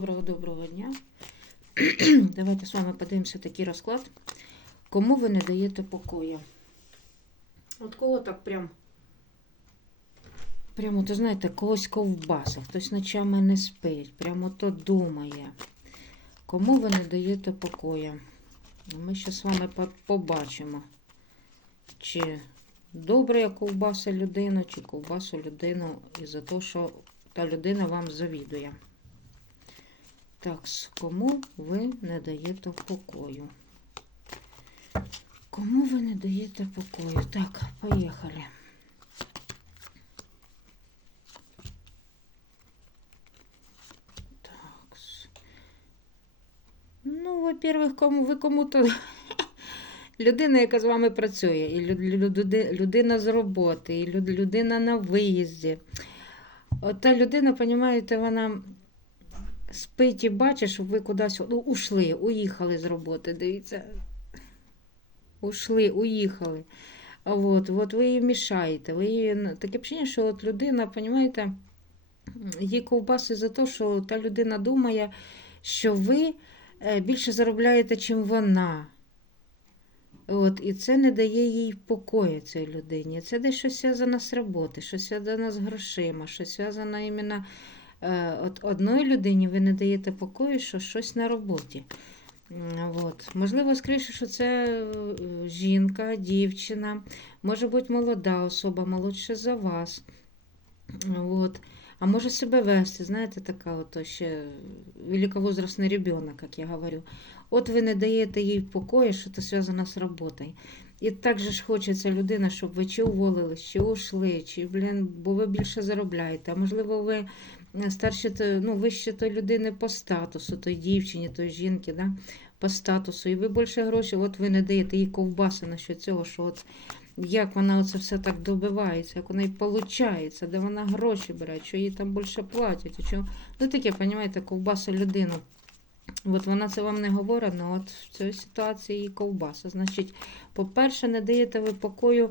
Доброго доброго дня. Давайте з вами подивимося такий розклад. Кому ви не даєте покою? От кого так прям. Прямо, то знаєте, когось ковбаса, хтось ночами не спить, прямо то думає. Кому ви не даєте покою? Ми ще з вами побачимо, чи добра ковбаса людина, чи ковбасу людину із-за того, що та людина вам завідує. Так, кому ви не даєте покою? Кому ви не даєте покою? Так, поїхали. Так. Ну, во-первых, кому ви кому-то. Людина, яка з вами працює, і лю- лю- люди- людина з роботи, і людина на виїзді. От та людина, розумієте, вона спить і щоб ви кудись ну, ушли, уїхали з роботи. Дивіться. Ушли, уїхали. От, от ви їй мішаєте. Ви їй... Таке впечатлення, що от людина, розумієте, їй ковбаси за те, що та людина думає, що ви е, більше заробляєте, чим вона. От, і це не дає їй покою цій людині. Це десь щось зв'язано з роботи, щось зв'язано з грошима, щось зв'язано іменно от одної людині ви не даєте покою, що щось на роботі. От. Можливо, скоріше, що це е, жінка, дівчина, може бути молода особа, молодша за вас. От. А може себе вести, знаєте, така от ще великовозрастний ребенок, як я говорю. От ви не даєте їй покою, що це зв'язано з роботою. І так же ж хочеться людина, щоб ви чи уволились, чи ушли, чи, блін, бо ви більше заробляєте. А можливо, ви е, старші, то- ну, вище той людини по статусу, той дівчині, той жінки, да? по статусу. І ви більше грошей, от ви не даєте їй ковбаси на що цього, що от як вона оце все так добивається, як у неї виходить, де вона гроші бере, що їй там більше платять. і Що... Ну таке, розумієте, ковбаса людину. От вона це вам не говорить, але от в цій ситуації їй ковбаса. Значить, по-перше, не даєте ви покою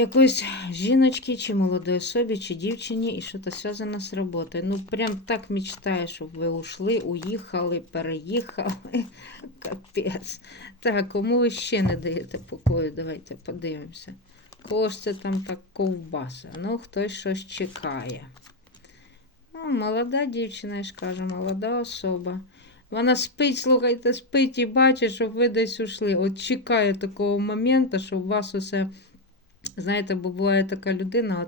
якоїсь жіночки, чи молодої особі, чи дівчині, і що це зв'язано з роботою. Ну, прям так мечтає, щоб ви ушли, уїхали, переїхали. Капець. Так, кому ви ще не даєте покою? Давайте подивимося. Кого ж це там так ковбаса? Ну, хтось щось чекає. Ну, молода дівчина, я ж кажу, молода особа. Вона спить, слухайте, спить і бачить, щоб ви десь ушли. От чекає такого моменту, щоб вас усе. Знаєте, бо буває така людина,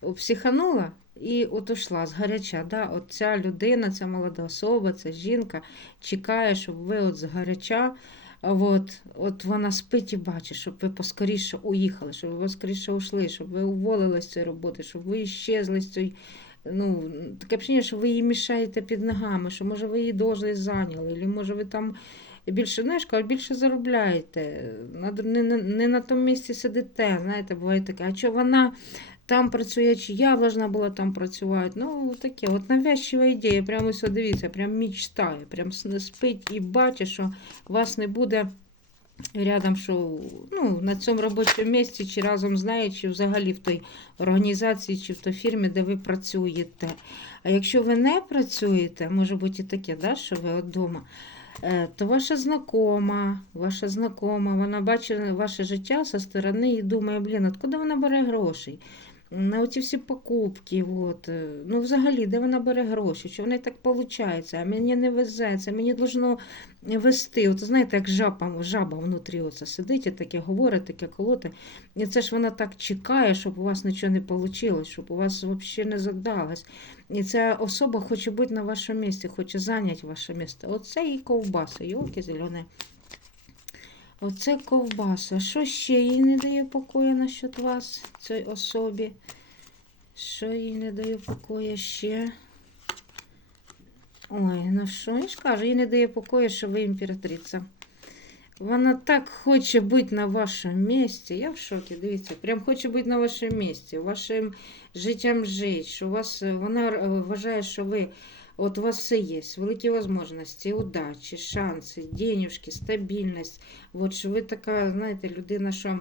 от психанула і от ушла з гаряча. Да? От ця людина, ця молода особа, ця жінка чекає, щоб ви от з гаряча. От, от вона спить і бачить, щоб ви поскоріше уїхали, щоб ви поскоріше ушли, щоб ви уволились з цієї роботи, щоб ви іщезли з цієї. Ну, таке впечатлення, що ви їй мішаєте під ногами, що може ви її должність зайняли, або може ви там більше знаєш, кажуть, більше заробляєте, не, не, не на тому місці сидите. Знаєте, буває таке, а що вона там працює, чи я должна була там працювати. Ну, таке, от навязчива ідея, прямо ось дивіться, прям мечтає, прям спить і бачить, що вас не буде рядом, що ну, на цьому робочому місці, чи разом з нею, чи взагалі в той організації, чи в той фірмі, де ви працюєте. А якщо ви не працюєте, може бути і таке, да, що ви вдома, Е, то ваша знакома, ваша знакома, вона бачить ваше життя зі сторони і думає, блін, откуда вона бере грошей? На оці всі покупки, от. е, ну взагалі, де вона бере гроші, що в неї так виходить, а мені не везе, це мені должно вести. От знаєте, як жаба, жаба внутрі оце сидить і таке говорить, таке колоте. І це ж вона так чекає, щоб у вас нічого не вийшло, щоб у вас взагалі не задалось. І ця особа хоче бути на вашому місці, хоче зайняти ваше місце. Оце і ковбаса, йолки зелене. Оце ковбаса. Що ще їй не дає покою насчет вас, цій особі? Що їй не дає покою ще? Ой, ну що, я ж кажу, їй не дає покою, що ви імператриця. Вона так хоче бути на вашому місці. Я в шокі, дивіться, прям хоче бути на вашому місці, вашим життям жити, що вас, вона е, вважає, що ви, от у вас все є, великі можливості, удачі, шанси, денежки, стабільність. От що ви така, знаєте, людина, що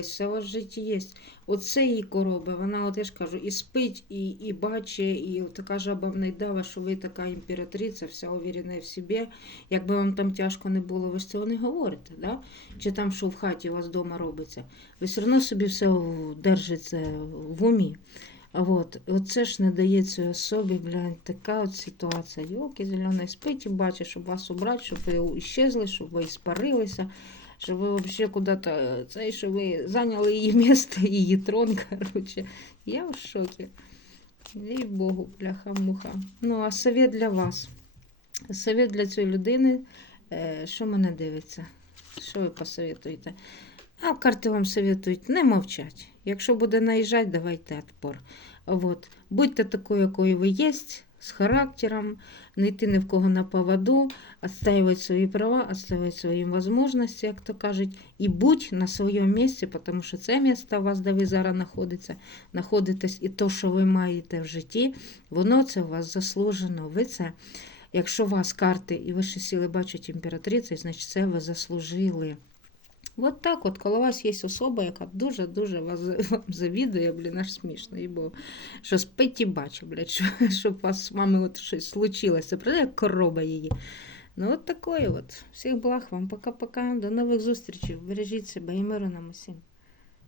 все у вас в житті є. Оце її короби. Вона, от я ж кажу, і спить, і, і бачить, і така жаба в дава, що ви така імператриця, вся увірена в собі. Якби вам там тяжко не було, ви ж цього не говорите, да? чи там, що в хаті у вас вдома робиться. Ви все одно собі все держите в умі. От, оце ж не дає цій особі, блядь, така от ситуація. Йолки зелений спить і бачить, щоб вас убрати, щоб ви іщезли, щоб ви іспарилися, щоб ви взагалі куди-то, е, це, щоб ви зайняли її місце, її трон, коротше. Я в шокі. Їй Богу, бляха-муха. Ну, а совет для вас. Совет для цієї людини, е, що мене дивиться? Що ви посоветуєте? А карти вам советують не мовчать. Якщо буде наїжджати, давайте відпор. Вот. Будьте такою, якою ви є, з характером, не йти ні в кого на поводу, відстоювати свої права, відстоювати свої можливості, як то кажуть, і будь на своєму місці, тому що це місце у вас, де ви зараз знаходиться, знаходитесь, і то, що ви маєте в житті, воно це у вас заслужено. Ви це, якщо у вас карти і вищі сили бачать імператрицю, значить це ви заслужили. От так от, коли у вас є особа, яка дуже-дуже вас вам завідує, блін, аж смішно, бо що спить і бачу, блядь, що, щоб вас з вами от щось случилося. Правда, як короба її. Ну, от такої от. Всіх благ вам. Пока-пока. До нових зустрічей. Бережіть себе і миру нам усім.